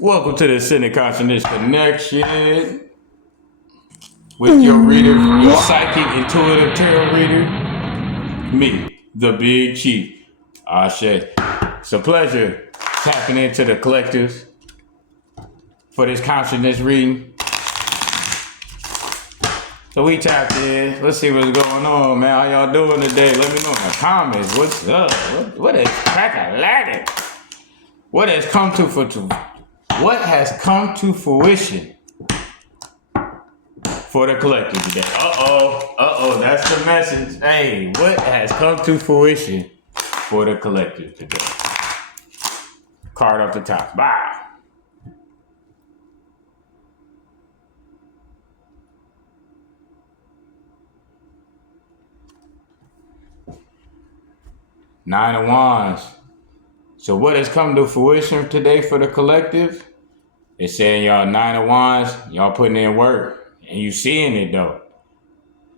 Welcome to the Ascended Consciousness Connection with your reader, your psychic intuitive tarot reader, me, the Big Chief, Ashe. It's a pleasure tapping into the collectives for this consciousness reading. So we tapped in. Let's see what's going on, man. How y'all doing today? Let me know in the comments. What's up? What is crack-a-lackin'? What has come to fruition for the collective today? That's the message. Hey, what has come to fruition for the collective today? Card off the top. Bye. Nine of Wands. So what has come to fruition today for the collective? It's saying y'all Nine of Wands, y'all putting in work. And you seeing it though.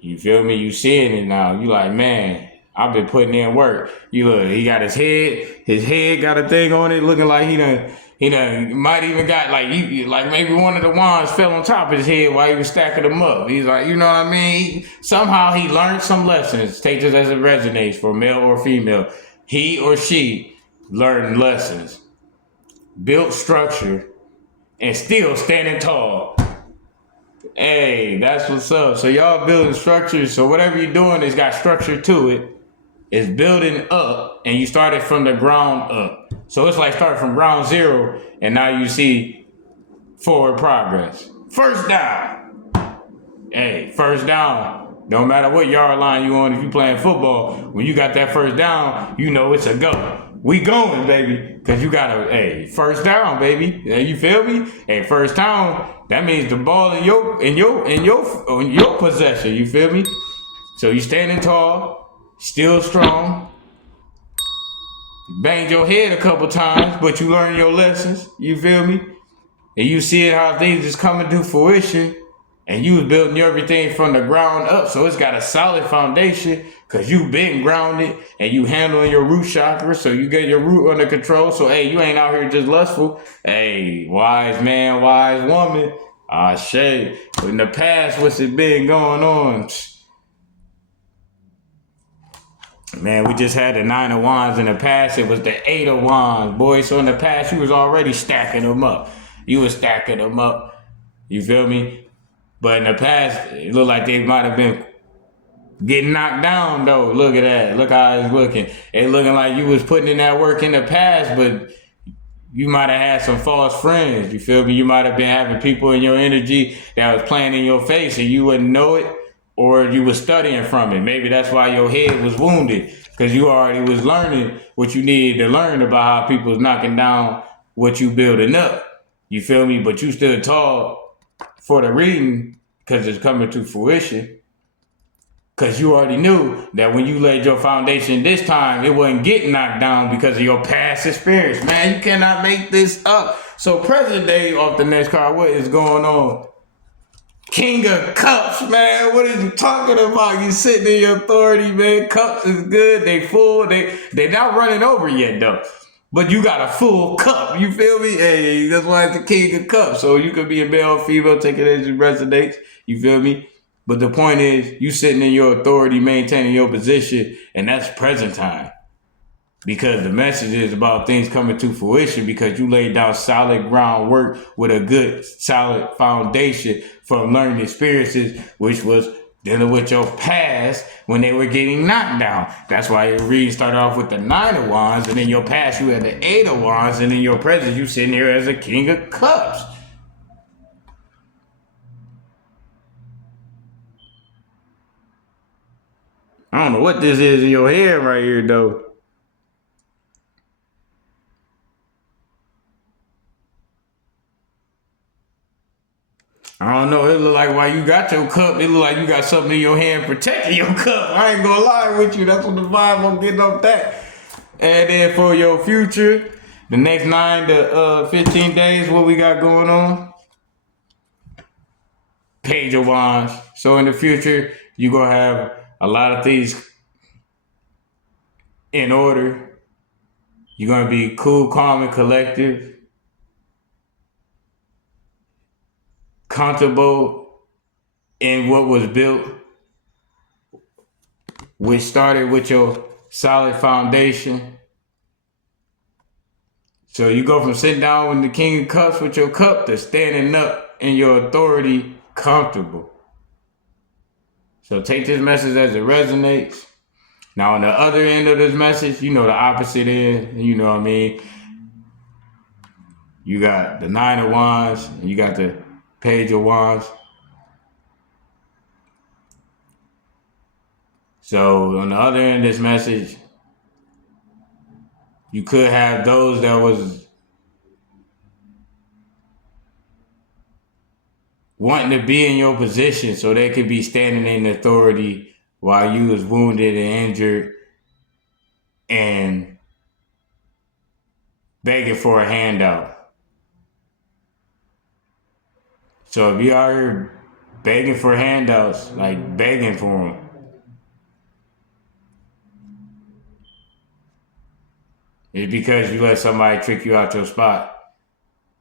You feel me? You seeing it now. You like, man, I've been putting in work. You look, he got his head got a thing on it, looking like he done might even got like maybe one of the wands fell on top of his head while he was stacking them up. He's like, you know what I mean? Somehow he learned some lessons. Take this as it resonates for male or female. He or she learned lessons, built structure, and still standing tall. Hey, that's what's up. So y'all building structure. So whatever you're doing, it's got structure to it. It's building up, and you started from the ground up. So it's like starting from ground zero, and now you see forward progress. First down. Hey, first down. No matter what yard line you on, if you playing football, when you got that first down, you know it's a go. We going, baby, because you got a first down, baby. You feel me? Hey, first down. That means the ball in your possession. You feel me? So you standing tall, still strong. You banged your head a couple times, but you learned your lessons. You feel me? And you see how things is coming to fruition. And you was building everything from the ground up, so it's got a solid foundation because you've been grounded and you handling your root chakra, so you get your root under control. So, hey, you ain't out here just lustful. Hey, wise man, wise woman. Shay. In the past, what's it been going on? Man, we just had the Nine of Wands. In the past, it was the Eight of Wands, boy. So in the past, you was already stacking them up. You was stacking them up. You feel me? But in the past, it looked like they might have been getting knocked down, though. Look at that. Look how it's looking. It looking like you was putting in that work in the past, but you might have had some false friends. You feel me? You might have been having people in your energy that was playing in your face and you wouldn't know it, or you was studying from it. Maybe that's why your head was wounded, because you already was learning what you needed to learn about how people was knocking down what you building up. You feel me? But you stood tall for the reading because it's coming to fruition. Because you already knew that when you laid your foundation this time, it wasn't getting knocked down because of your past experience. Man, you cannot make this up. So present day off the next card, what is going on? King of Cups, man. What are you talking about? You sitting in your authority, man. Cups is good. They full. They not running over yet, though. But you got a full cup. You feel me? Hey, that's why it's the King of Cups. So you could be a male or female, take it as it resonates. You feel me? But the point is, you sitting in your authority, maintaining your position, and that's present time. Because the message is about things coming to fruition because you laid down solid groundwork with a good, solid foundation from learning experiences, which was dealing with your past when they were getting knocked down. That's why your reading started off with the Nine of Wands, and in your past you had the Eight of Wands, and in your present you sitting here as a King of Cups. I don't know what this is in your head right here, though. I don't know. It look like while you got your cup, it look like you got something in your hand protecting your cup. I ain't gonna lie with you. That's what the vibe I'm getting off that. And then for your future, the next 9 to 15 days, what we got going on? Page of Wands. So in the future, you gonna have a lot of things in order. You're gonna be cool, calm, and collective. comfortable in what was built, which started with your solid foundation. So you go from sitting down with the King of Cups with your cup to standing up in your authority comfortable. So take this message as it resonates. Now on the other end of this message, you know the opposite end, you know what I mean? You got the Nine of Wands and you got the Page of Wands. So on the other end of this message, you could have those that was wanting to be in your position so they could be standing in authority while you was wounded and injured and begging for a handout. So if you are begging for handouts, like begging for them, it's because you let somebody trick you out your spot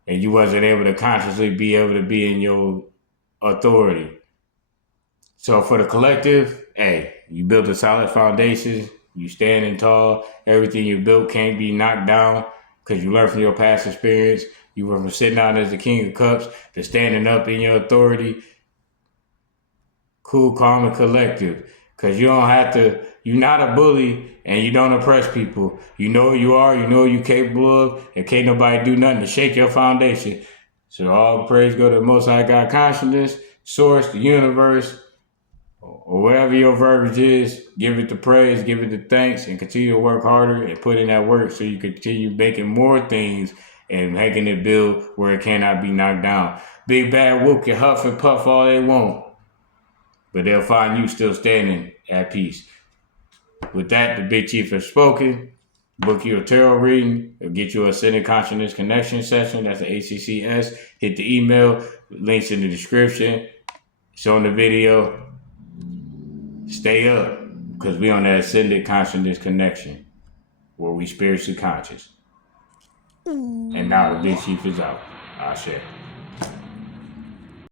and you wasn't able to consciously be able to be in your authority. So for the collective, hey, you built a solid foundation, you standing tall, everything you built can't be knocked down because you learned from your past experience. You went from sitting down as the King of Cups to standing up in your authority. Cool, calm, and collective. Because you don't have to, you're not a bully and you don't oppress people. You know who you are, you know what you're capable of, and can't nobody do nothing to shake your foundation. So all praise go to the Most High God Consciousness, Source, the universe, or wherever your verbiage is. Give it the praise, give it the thanks, and continue to work harder and put in that work so you continue making more things and making it build where it cannot be knocked down. Big Bad Wolf can huff and puff all they want, but they'll find you still standing at peace. With that, the Big Chief has spoken. Book you a tarot reading or get you a Ascended Consciousness Connection session. That's an ACCS. Hit the email. Links in the description. It's on the video. Stay up because we on that Ascended Consciousness Connection where we spiritually conscious. And now the Big Chief is out. Ashe.